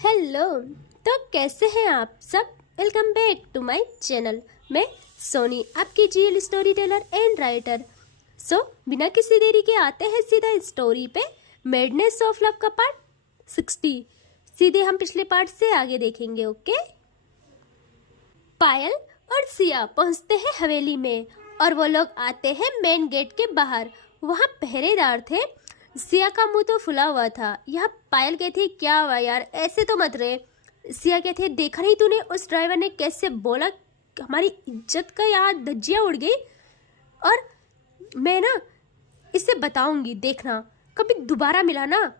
Hello. तो कैसे हैं आप सब? Welcome back to my channel. मैं सोनी, आपकी GL story teller and writer. बिना किसी देरी के आते हैं सीधा स्टोरी पे। मैडनेस ऑफ लव का पार्ट 60। सीधे हम पिछले पार्ट से आगे देखेंगे। ओके। पायल और सिया पहुंचते हैं हवेली में और वो लोग आते हैं मेन गेट के बाहर। वहाँ पहरेदार थे। सिया का मुंह तो फुला हुआ था। यह पायल कहती, क्या हुआ यार, ऐसे तो मत रहे। सिया कहती, देखा नहीं तूने उस ड्राइवर ने कैसे बोला, हमारी इज्जत का यहाँ धज्जियाँ उड़ गई। और मैं ना इसे बताऊंगी, देखना कभी दोबारा मिला ना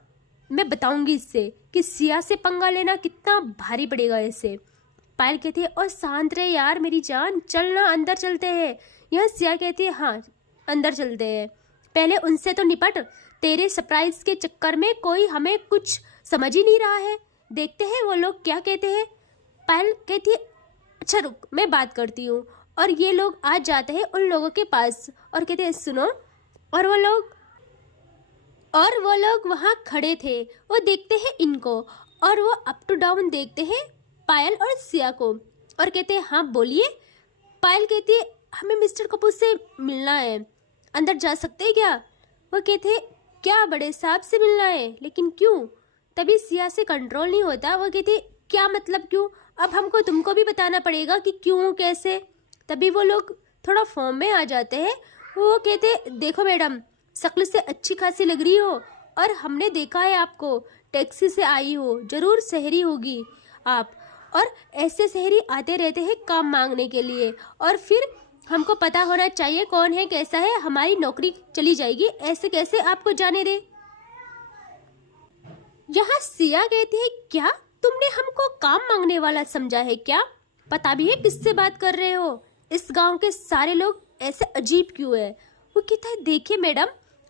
मैं बताऊंगी इससे कि सिया से पंगा लेना कितना भारी पड़ेगा इसे। पायल कहती है, और शांत रहे यार मेरी जान, चलना अंदर चलते हैं। यह सिया कहती है, हाँ अंदर चलते हैं, पहले उनसे तो निपट। तेरे सरप्राइज के चक्कर में कोई हमें कुछ समझ ही नहीं रहा है, देखते हैं वो लोग क्या कहते हैं। पायल कहती है, अच्छा रुक मैं बात करती हूँ। और ये लोग आ जाते हैं उन लोगों के पास और कहते हैं, सुनो। और वो लोग वहाँ खड़े थे। वो देखते हैं इनको और वो अप टू डाउन देखते हैं पायल और सिया को और कहते हैं, हाँ बोलिए। पायल कहती है, हमें मिस्टर कपूर से मिलना है, अंदर जा सकते हैं क्या? वो कहते हैं, क्या बड़े साहब से मिलना है, लेकिन क्यों? तभी सिया से कंट्रोल नहीं होता। वो कहते, क्या मतलब क्यों? अब हमको तुमको भी बताना पड़ेगा कि क्यों कैसे। तभी वो लोग थोड़ा फॉर्म में आ जाते हैं। वो कहते, देखो मैडम, शक्ल से अच्छी खासी लग रही हो और हमने देखा है आपको, टैक्सी से आई हो, जरूर शहरी होगी आप। और ऐसे शहरी आते रहते हैं काम मांगने के लिए, और फिर हमको पता होना चाहिए कौन है कैसा है, हमारी नौकरी चली जाएगी, ऐसे कैसे आपको जाने दे। यहाँ सिया कहती है, क्या तुमने हमको काम मांगने वाला समझा है क्या? पता भी है किससे बात कर रहे हो? इस गांव के सारे लोग ऐसे अजीब क्यों है? वो कहता है, देखिए मैडम,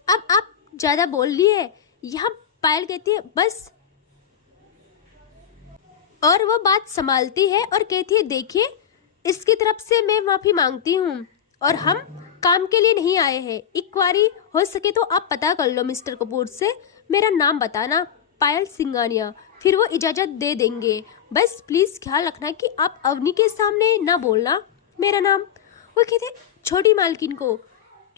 अब आप ज्यादा बोल लिए। यहाँ पायल कहती है, बस। और वो बात संभालती है और कहती है, देखिए इसकी तरफ से मैं माफी मांगती हूँ और हम काम के लिए नहीं आए हैं। एक बारी हो सके तो आप पता कर लो मिस्टर कपूर से, मेरा नाम बताना, पायल सिंघानिया, फिर वो इजाजत दे देंगे। बस प्लीज ख्याल रखना कि आप अवनी के सामने ना बोलना मेरा नाम। वो कहते, छोटी मालकिन को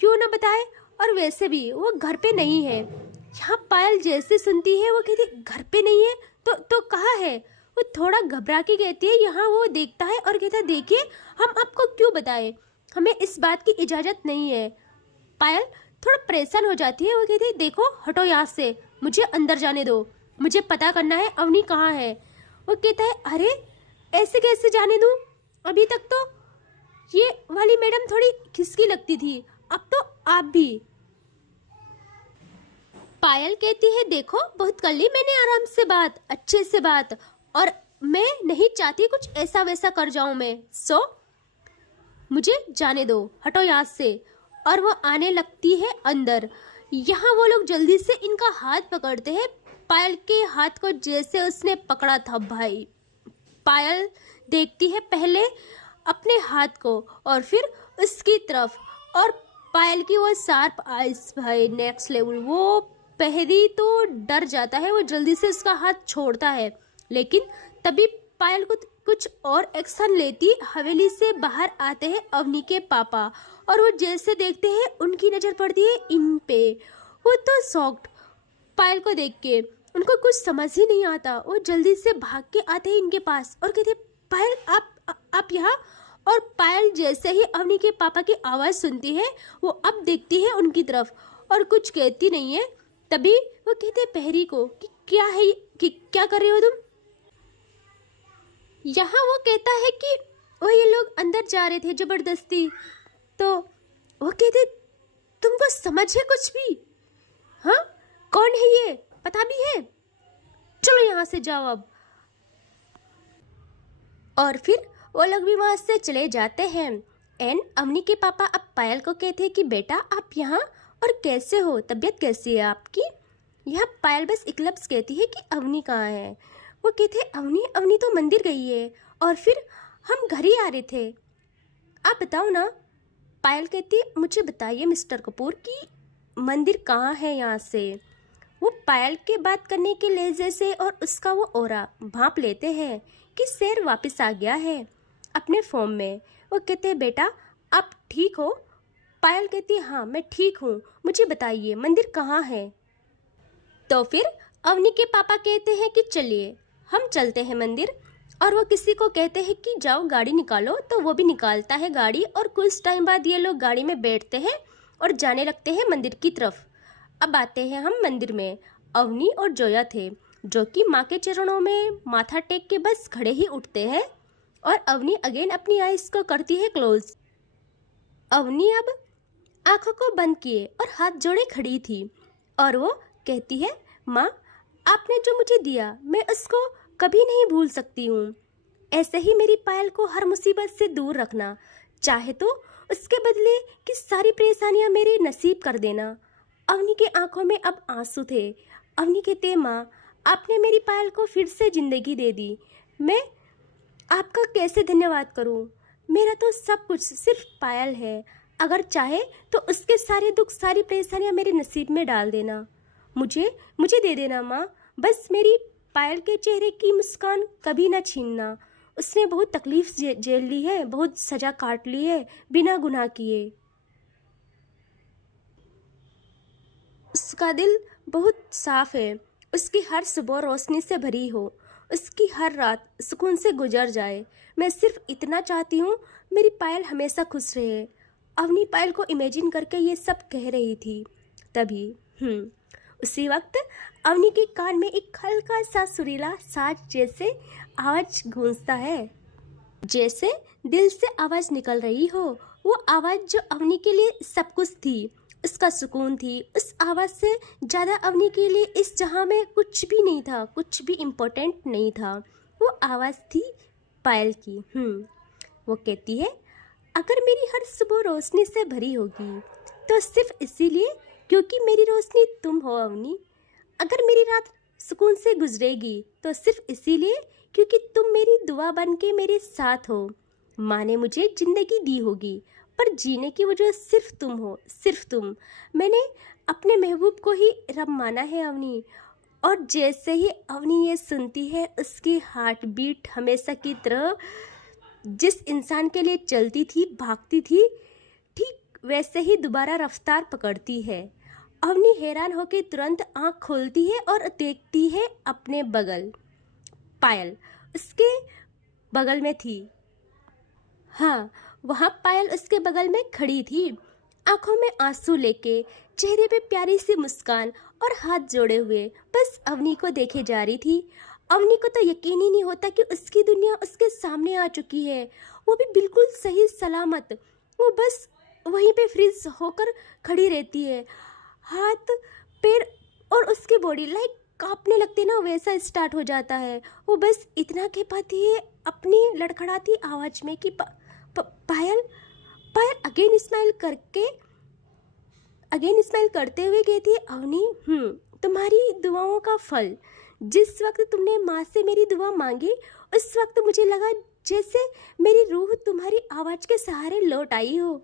क्यों ना बताए, और वैसे भी वो घर पे नहीं है। यहाँ पायल जैसे सुनती है वो कहती, घर पे नहीं है तो कहाँ है? वो थोड़ा घबरा के कहती है। यहाँ वो देखता है और कहता है, देखिए हम आपको क्यों बताएं, हमें इस बात की इजाजत नहीं है। पायल थोड़ा परेशान हो जाती है। वो कहती है, देखो हटो यहाँ से, मुझे अंदर जाने दो, मुझे पता करना है अवनी कहाँ है। वो कहता है, अरे ऐसे कैसे जाने दूँ, अभी तक तो ये वाली मैडम थोड़ी खिसकी लगती थी, अब तो आप भी। पायल कहती है, देखो बहुत कर ली मैंने आराम से बात, अच्छे से बात, और मैं नहीं चाहती कुछ ऐसा वैसा कर जाऊं मैं। मुझे जाने दो, हटो यहाँ से। और वो आने लगती है अंदर। यहाँ वो लोग जल्दी से इनका हाथ पकड़ते हैं, पायल के हाथ को जैसे उसने पकड़ा था भाई। पायल देखती है पहले अपने हाथ को और फिर उसकी तरफ, और पायल की वो शार्प आइज भाई नेक्स्ट लेवल। वो पहली तो डर जाता है, वो जल्दी से उसका हाथ छोड़ता है, लेकिन तभी पायल को कुछ और एक्शन लेती। हवेली से बाहर आते हैं अवनी के पापा, और वो जैसे देखते हैं उनकी नजर पड़ती है इन पे। वो तो शॉक्ड पायल को देख के, उनको कुछ समझ ही नहीं आता। वो जल्दी से भाग के आते हैं इनके पास और कहते, पायल आप यहाँ। और पायल जैसे ही अवनी के पापा की आवाज सुनती है, वो अब देखती है उनकी तरफ और कुछ कहती नहीं है। तभी वो कहते पहरी को कि क्या है कि क्या कर रहे हो तुम? यहाँ वो कहता है कि वो ये लोग अंदर जा रहे थे जबरदस्ती। तो वो कहते, तुमको समझ है कुछ भी? हाँ, कौन है ये पता भी है? चलो यहाँ से जाओ अब। और फिर वो लोग भी वहां से चले जाते हैं। एंड अवनी के पापा अब पायल को कहते हैं कि बेटा आप यहाँ, और कैसे हो, तबीयत कैसी है आपकी? यहाँ पायल बस एक लफ्ज़ कहती है कि अवनी कहाँ है। वो कहते हैं, अवनी तो मंदिर गई है, और फिर हम घर ही आ रहे थे, आप बताओ ना। पायल कहती है, मुझे बताइए मिस्टर कपूर कि मंदिर कहाँ है यहाँ से। वो पायल के बात करने के लहजे से और उसका वो ऑरा भांप लेते हैं कि शेर वापस आ गया है अपने फॉर्म में। वो कहते हैं बेटा आप ठीक हो? पायल कहती है हाँ मैं ठीक हूँ, मुझे बताइए मंदिर कहाँ है? तो फिर अवनी के पापा कहते हैं कि चलिए हम चलते हैं मंदिर। और वो किसी को कहते हैं कि जाओ गाड़ी निकालो, तो वो भी निकालता है गाड़ी और कुछ टाइम बाद ये लोग गाड़ी में बैठते हैं और जाने लगते हैं मंदिर की तरफ। अब आते हैं हम मंदिर में। अवनी और जोया थे जो कि माँ के चरणों में माथा टेक के बस खड़े ही उठते हैं और अवनी अगेन अपनी आईज को करती है क्लोज। अवनी अब आंखों को बंद किए और हाथ जोड़े खड़ी थी और वो कहती है माँ आपने जो मुझे दिया मैं उसको कभी नहीं भूल सकती हूँ। ऐसे ही मेरी पायल को हर मुसीबत से दूर रखना, चाहे तो उसके बदले कि सारी परेशानियाँ मेरे नसीब कर देना। अवनी के आंखों में अब आंसू थे। अवनी कहते माँ आपने मेरी पायल को फिर से जिंदगी दे दी, मैं आपका कैसे धन्यवाद करूँ? मेरा तो सब कुछ सिर्फ पायल है, अगर चाहे तो उसके सारे दुख सारी परेशानियाँ मेरे नसीब में डाल देना, मुझे मुझे दे देना माँ। बस मेरी पायल के चेहरे की मुस्कान कभी ना छीनना। उसने बहुत तकलीफ झेल ली है, बहुत सजा काट ली है बिना गुनाह किए। उसका दिल बहुत साफ है, उसकी हर सुबह रोशनी से भरी हो, उसकी हर रात सुकून से गुजर जाए। मैं सिर्फ इतना चाहती हूँ मेरी पायल हमेशा खुश रहे। अवनी पायल को इमेजिन करके ये सब कह रही थी। तभी उसी वक्त अवनी के कान में एक हल्का सा सुरीला साज जैसे आवाज गूंजता है, जैसे दिल से आवाज निकल रही हो। वो आवाज जो अवनी के लिए सब कुछ थी, उसका सुकून थी। उस आवाज से ज़्यादा अवनी के लिए इस जहां में कुछ भी नहीं था, कुछ भी इम्पोर्टेंट नहीं था। वो आवाज़ थी पायल की। वो कहती है अगर मेरी हर सुबह रोशनी से भरी होगी तो सिर्फ इसीलिए क्योंकि मेरी रोशनी तुम हो अवनी। अगर मेरी रात सुकून से गुजरेगी तो सिर्फ इसीलिए क्योंकि तुम मेरी दुआ बन के मेरे साथ हो। माँ ने मुझे जिंदगी दी होगी पर जीने की वजह सिर्फ तुम हो, सिर्फ तुम। मैंने अपने महबूब को ही रब माना है अवनी। और जैसे ही अवनी ये सुनती है उसकी हार्ट बीट हमेशा की तरह जिस इंसान के लिए चलती थी, भागती थी, ठीक वैसे ही दोबारा रफ्तार पकड़ती है। अवनी हैरान होकर तुरंत आंख खोलती है और देखती है अपने बगल। पायल उसके बगल में थी। हाँ, वहाँ पायल उसके बगल में खड़ी थी, आंखों में आंसू लेके, चेहरे पे प्यारी सी मुस्कान और हाथ जोड़े हुए बस अवनी को देखे जा रही थी। अवनी को तो यकीन ही नहीं होता कि उसकी दुनिया उसके सामने आ चुकी है, वो भी बिल्कुल सही सलामत। वो बस वहीं पे फ्रीज होकर खड़ी रहती है, हाथ पैर और उसकी बॉडी लाइक कांपने लगते ना वैसा स्टार्ट हो जाता है। वो बस इतना कह पाती है अपनी लड़खड़ाती आवाज में कि पायल पायल अगेन स्माइल करते हुए कहती है अवनी तुम्हारी दुआओं का फल। जिस वक्त तुमने माँ से मेरी दुआ मांगी उस वक्त मुझे लगा जैसे मेरी रूह तुम्हारी आवाज के सहारे लौट आई हो।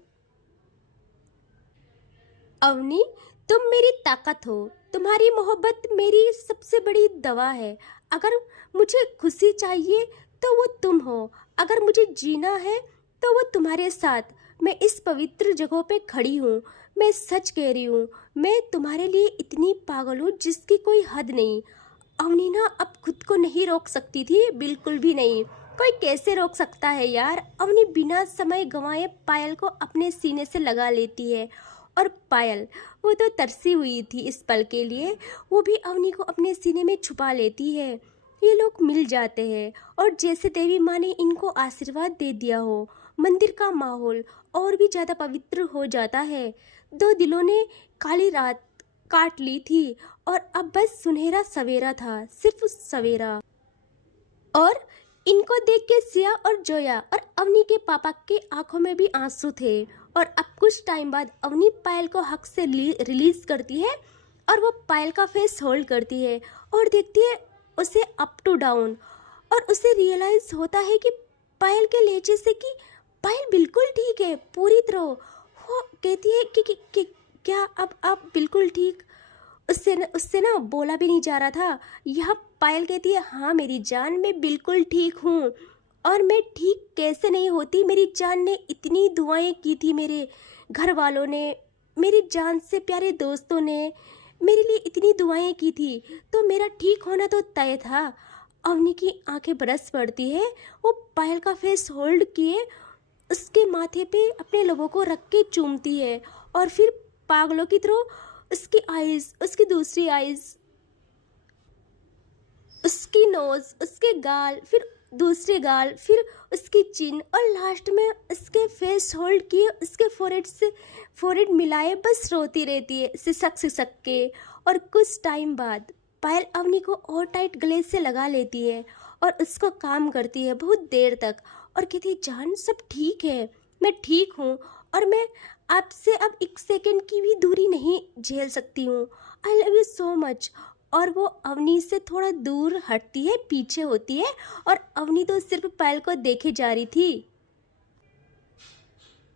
अवनी तुम मेरी ताकत हो, तुम्हारी मोहब्बत मेरी सबसे बड़ी दवा है। अगर मुझे खुशी चाहिए तो वो तुम हो, अगर मुझे जीना है तो वो तुम्हारे साथ। मैं इस पवित्र जगह पे खड़ी हूँ, मैं सच कह रही हूँ, मैं तुम्हारे लिए इतनी पागल हूँ जिसकी कोई हद नहीं। अवनी ना अब खुद को नहीं रोक सकती थी, बिल्कुल भी नहीं। कोई कैसे रोक सकता है यार। अवनी बिना समय गंवाए पायल को अपने सीने से लगा लेती है और पायल वो तो तरसी हुई थी इस पल के लिए, वो भी अवनी को अपने सीने में छुपा लेती है। ये लोग मिल जाते हैं और जैसे देवी माँ ने इनको आशीर्वाद दे दिया हो, मंदिर का माहौल और भी ज़्यादा पवित्र हो जाता है। दो दिलों ने काली रात काट ली थी और अब बस सुनहरा सवेरा था, सिर्फ सवेरा। और इनको देख के सिया और जोया और अवनी के पापा के आंखों में भी आंसू थे। और अब कुछ टाइम बाद अवनी पायल को हक से रिलीज करती है और वो पायल का फेस होल्ड करती है और देखती है उसे अप टू डाउन। और उसे रियलाइज होता है कि पायल के लहजे से कि पायल बिल्कुल ठीक है पूरी तरह। वो कहती है कि क्या अब बिल्कुल ठीक? उससे ना बोला भी नहीं जा रहा था। यह पायल कहती है, हाँ मेरी जान, मैं बिल्कुल ठीक हूँ। और मैं ठीक कैसे नहीं होती, मेरी जान ने इतनी दुआएं की थी, मेरे घर वालों ने, मेरी जान से प्यारे दोस्तों ने मेरे लिए इतनी दुआएं की थी, तो मेरा ठीक होना तो तय था। अवनी की आंखें बरस पड़ती है। वो पायल का फेस होल्ड किए उसके माथे पे अपने लोगों को रख के चूमती है, और फिर पागलों की तरह उसकी आईज, उसकी दूसरी आईज, उसकी नोज, उसके गाल, फिर दूसरे गाल, फिर उसकी चिन, और लास्ट में उसके फेस होल्ड किए उसके फोrehead से फोrehead मिलाए बस रोती रहती है सिसक सिसक के। और कुछ टाइम बाद पायल अवनी को और टाइट गले से लगा लेती है और उसको काम करती है बहुत देर तक, और कहती है, जान सब ठीक है, मैं ठीक हूँ, और मैं आपसे अब एक सेकंड की भी दूरी नहीं झेल सकती हूँ। I love you so much. और वो अवनी से थोड़ा दूर हटती है, पीछे होती है, और अवनी तो सिर्फ पायल को देखे जा रही थी।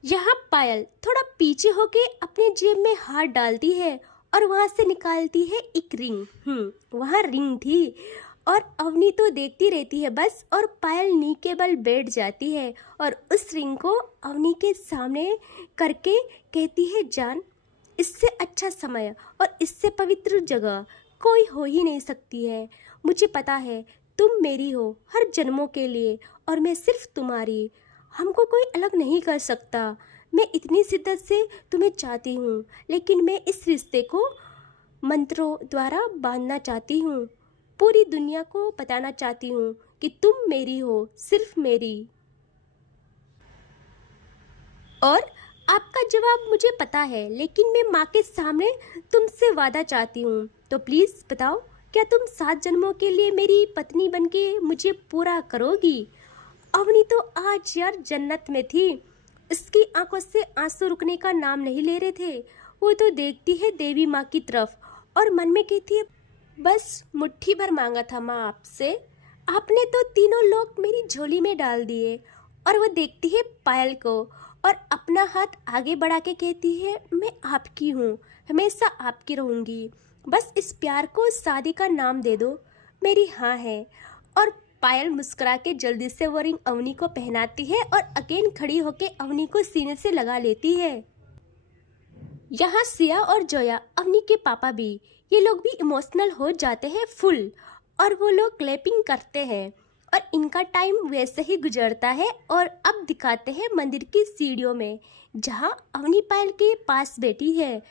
यहाँ पायल थोड़ा पीछे होके अपने जेब में हाथ डालती है और वहाँ से निकालती है एक रिंग। वहाँ रिंग थी, और अवनी तो देखती रहती है बस, और पायल नी के बल बैठ जाती है और उस रिंग को अवनी के सामने करके कहती है, जान इससे अच्छा समय और इससे पवित्र जगह कोई हो ही नहीं सकती है। मुझे पता है तुम मेरी हो हर जन्मों के लिए, और मैं सिर्फ तुम्हारी, हमको कोई अलग नहीं कर सकता। मैं इतनी शिद्दत से तुम्हें चाहती हूँ, लेकिन मैं इस रिश्ते को मंत्रों द्वारा बांधना चाहती हूँ। पूरी दुनिया को बताना चाहती हूँ कि तुम मेरी हो, सिर्फ मेरी। और आपका जवाब मुझे पता है, लेकिन मैं माँ के सामने तुमसे वादा चाहती हूँ, तो प्लीज़ बताओ, क्या तुम 7 जन्मों के लिए मेरी पत्नी बनके मुझे पूरा करोगी? अवनी तो आज यार जन्नत में थी। उसकी आंखों से आंसू रुकने का नाम नहीं ले रहे थे। वो तो देखती है देवी माँ की तरफ और मन में कहती है, बस मुट्ठी भर मांगा था माँ आपसे, आपने तो तीनों लोग मेरी झोली में डाल दिए। और वो देखती है पायल को और अपना हाथ आगे बढ़ा के कहती है, मैं आपकी हूँ, हमेशा आपकी रहूँगी, बस इस प्यार को शादी का नाम दे दो, मेरी हाँ है। और पायल मुस्कुरा के जल्दी से वो रिंग अवनी को पहनाती है और अगेन खड़ी होके अवनी को सीने से लगा लेती है। यहाँ सिया और जोया, अवनी के पापा भी, ये लोग भी इमोशनल हो जाते हैं फुल, और वो लोग क्लैपिंग करते हैं, और इनका टाइम वैसे ही गुजरता है। और अब दिखाते हैं मंदिर की सीढ़ियों में, जहाँ अवनी पायल के पास बैठी है,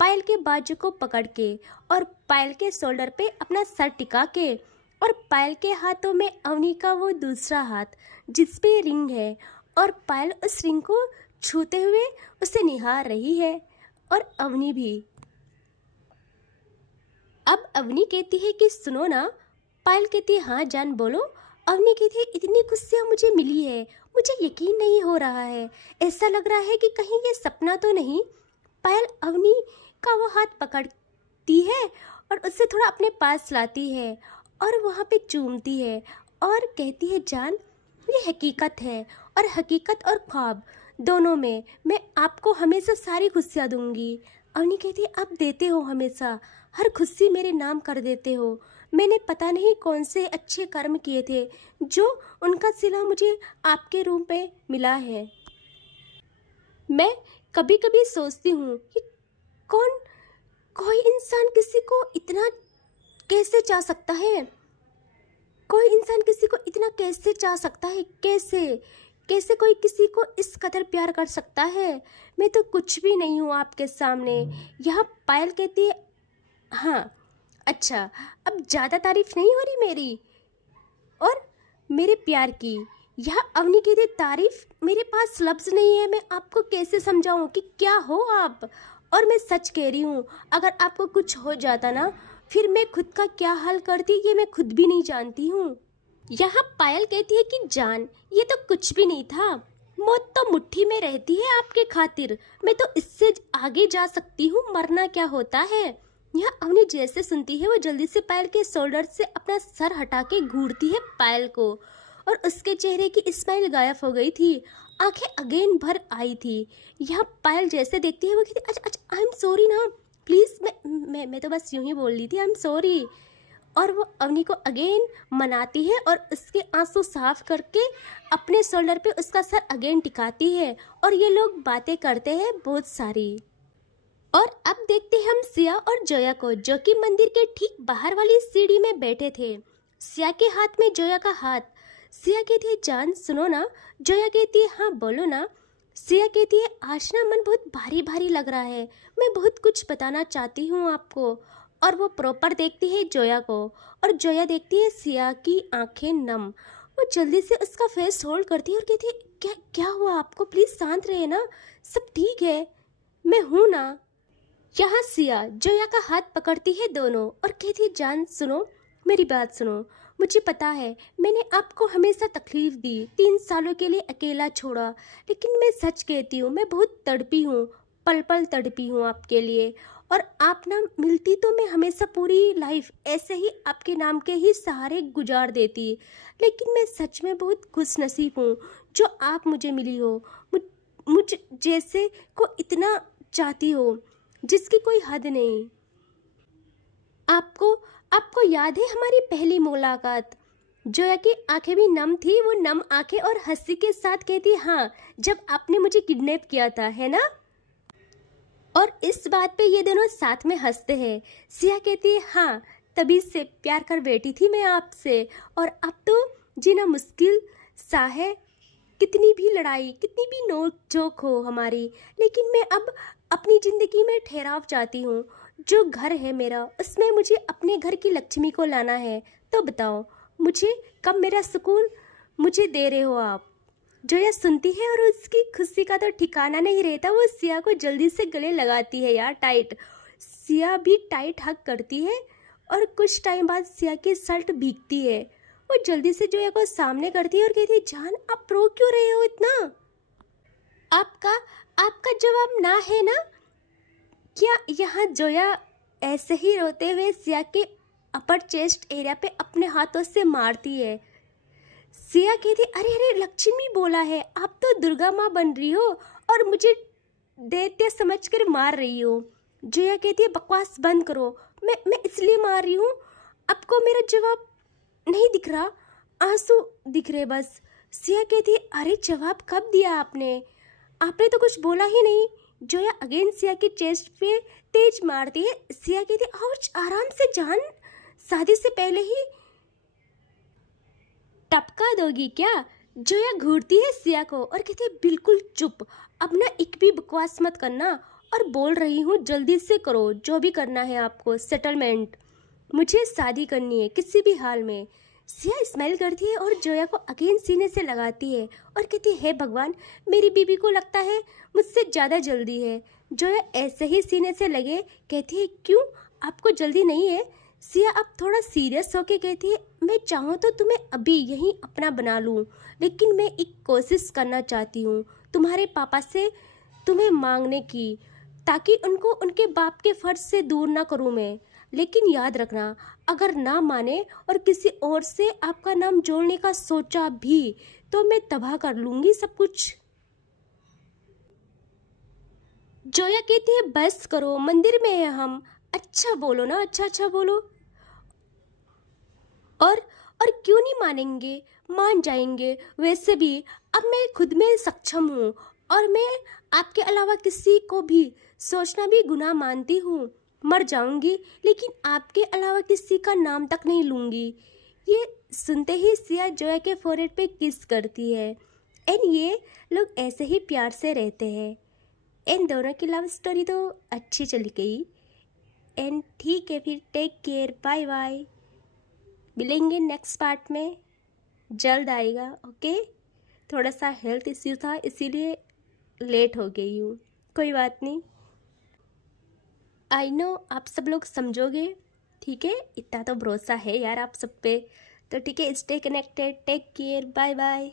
पायल के बाजू को पकड़ के और पायल के शोल्डर पे अपना सर टिका के, और पायल के हाथों में अवनी का वो दूसरा हाथ जिस पे रिंग है, और पायल उस रिंग को छूते हुए उसे निहार रही है, और अवनी भी। अब अवनी कहती है कि सुनो ना। पायल कहती है, हाँ जान बोलो। अवनी कहती है, इतनी खुशियाँ मुझे मिली है, मुझे यकीन नहीं हो रहा है, ऐसा लग रहा है कि कहीं ये सपना तो नहीं। पायल अवनी का वो हाथ पकड़ती है और उससे थोड़ा अपने पास लाती है और वहाँ पे चूमती है और कहती है, जान ये हकीकत है, और हकीकत और ख्वाब दोनों में मैं आपको हमेशा सारी खुशियाँ दूंगी। अवनी कहती है, आप देते हो हमेशा, हर खुशी मेरे नाम कर देते हो। मैंने पता नहीं कौन से अच्छे कर्म किए थे जो उनका सिला मुझे आपके रूप में मिला है। मैं कभी कभी सोचती हूँ कि कोई इंसान किसी को इतना कैसे चाह सकता है, कोई इंसान किसी को इतना कैसे चाह सकता है, कैसे कोई किसी को इस कदर प्यार कर सकता है। मैं तो कुछ भी नहीं हूँ आपके सामने। यहाँ पायल कहती है, हाँ अच्छा, अब ज़्यादा तारीफ नहीं हो रही मेरी और मेरे प्यार की। यहाँ अवनी कहती है, तारीफ मेरे पास लफ्ज़ नहीं है, मैं आपको कैसे समझाऊँ कि क्या हो आप। और मैं सच कह रही हूँ, अगर आपको कुछ हो जाता ना, फिर मैं खुद का क्या हाल करती ये मैं खुद भी नहीं जानती हूँ। यहाँ पायल कहती है कि जान ये तो कुछ भी नहीं था, मौत तो मुट्ठी में रहती है आपके खातिर, मैं तो इससे आगे जा सकती हूँ, मरना क्या होता है। यहाँ अवनी जैसे सुनती है वो जल्दी से पायल के शोल्डर से अपना सर हटा के घूरती है पायल को, और उसके चेहरे की स्माइल गायब हो गई थी, आंखें अगेन भर आई थी। यहाँ पायल जैसे देखती है वो कहती, अच्छा अच्छा आई एम सॉरी ना, प्लीज़। मैं तो बस यूं ही बोल रही थी, आई एम सॉरी। और वो अवनी को अगेन मनाती है और उसके आंसू साफ करके अपने शोल्डर पे उसका सर अगेन टिकाती है और ये लोग बातें करते हैं बहुत सारी। और अब देखते हैं हम सिया और जोया को, जो कि मंदिर के ठीक बाहर वाली सीढ़ी में बैठे थे। सिया के हाथ में जोया का हाथ। सिया कहती है जान सुनो ना। जोया कहती है हाँ बोलो ना। सिया कहती है आज ना मन बहुत भारी भारी लग रहा है, मैं बहुत कुछ बताना चाहती हूँ आपको। और वो प्रॉपर देखती है जोया को और जोया देखती है सिया की आंखें नम। वो जल्दी से उसका फेस होल्ड करती है और कहती है क्या क्या हुआ आपको, प्लीज़ शांत रहे ना, सब ठीक है, मैं हूँ ना। यहाँ सिया जोया का हाथ पकड़ती है दोनों और कहती है जान सुनो, मेरी बात सुनो। मुझे पता है मैंने आपको हमेशा तकलीफ दी, 3 सालों के लिए अकेला छोड़ा, लेकिन मैं सच कहती हूँ मैं बहुत तड़पी हूँ, पल पल तड़पी हूँ आपके लिए। और आप ना मिलती तो मैं हमेशा पूरी लाइफ ऐसे ही आपके नाम के ही सहारे गुजार देती, लेकिन मैं सच में बहुत खुश नसीब हूँ जो आप मुझे मिली हो। मुझ जैसे को इतना चाहती हो जिसकी कोई हद नहीं। आपको आपको याद है हमारी पहली मुलाकात? जोया की आंखें भी नम थी, वो नम आंखें और हंसी के साथ कहती हाँ, जब आपने मुझे किडनैप किया था, है ना? और इस बात पे ये दोनों साथ में हंसते हैं। सिया कहती है हाँ, तभी से प्यार कर बैठी थी मैं आपसे, और अब तो जीना मुश्किल सा है। कितनी भी लड़ाई, कितनी भी नोक झोंक हो हमारी, लेकिन मैं अब अपनी ज़िंदगी में ठहराव चाहती हूँ। जो घर है मेरा, उसमें मुझे अपने घर की लक्ष्मी को लाना है। तो बताओ मुझे कब मेरा सुकून मुझे दे रहे हो आप? जोया सुनती है और उसकी खुशी का तो ठिकाना नहीं रहता। वो सिया को जल्दी से गले लगाती है यार टाइट। सिया भी टाइट हग करती है और कुछ टाइम बाद सिया की शर्ट भीगती है। वो जल्दी से जोया को सामने करती है और कहती है जान आप रो क्यों रहे हो इतना? आपका आपका जवाब ना है ना? क्या यहाँ जोया ऐसे ही रोते हुए सिया के अपर चेस्ट एरिया पे अपने हाथों से मारती है। सिया कहती अरे अरे लक्ष्मी बोला है, आप तो दुर्गा माँ बन रही हो और मुझे दैत्य समझकर मार रही हो। जोया कहती है बकवास बंद करो, मैं इसलिए मार रही हूँ। आपको मेरा जवाब नहीं दिख रहा, आंसू दिख रहे बस। सिया कहती है अरे जवाब कब दिया आपने? आपने तो कुछ बोला ही नहीं। जोया अगेन सिया के चेस्ट पे तेज मारती है। सिया कहती है आउच, आराम से जान, शादी से पहले ही टपका दोगी क्या? जोया घूरती है सिया को और कहती है बिल्कुल चुप, अब ना एक भी बकवास मत करना, और बोल रही हूँ जल्दी से करो जो भी करना है आपको, सेटलमेंट, मुझे शादी करनी है किसी भी हाल में। सिया स्माइल करती है और जोया को अगेन सीने से लगाती है और कहती है भगवान, मेरी बीबी को लगता है मुझसे ज़्यादा जल्दी है। जोया ऐसे ही सीने से लगे कहती है क्यों, आपको जल्दी नहीं है? सिया अब थोड़ा सीरियस होके कहती है मैं चाहूँ तो तुम्हें अभी यहीं अपना बना लूँ, लेकिन मैं एक कोशिश करना चाहती हूँ तुम्हारे पापा से तुम्हें मांगने की, ताकि उनको उनके बाप के फर्ज से दूर ना करूँ मैं। लेकिन याद रखना अगर ना माने और किसी और से आपका नाम जोड़ने का सोचा भी तो मैं तबाह कर लूँगी सब कुछ। जोया कहती है बस करो, मंदिर में है हम, अच्छा बोलो ना, अच्छा अच्छा बोलो। और और क्यों नहीं मानेंगे, मान जाएंगे। वैसे भी अब मैं खुद में सक्षम हूँ और मैं आपके अलावा किसी को भी सोचना भी गुनाह मानती हूँ। मर जाऊंगी लेकिन आपके अलावा किसी का नाम तक नहीं लूँगी। ये सुनते ही सिया जोया के फोrehead पे किस करती है। एंड ये लोग ऐसे ही प्यार से रहते हैं। इन दोनों की लव स्टोरी तो अच्छी चली गई। एंड ठीक है फिर, टेक केयर, बाय बाय, मिलेंगे नेक्स्ट पार्ट में, जल्द आएगा। ओके, थोड़ा सा हेल्थ इश्यू था इसीलिए लेट हो गई हूँ, कोई बात नहीं। आई नो आप सब लोग समझोगे, ठीक है, इतना तो भरोसा है यार आप सब पे। तो ठीक है, stay connected, take care, bye bye.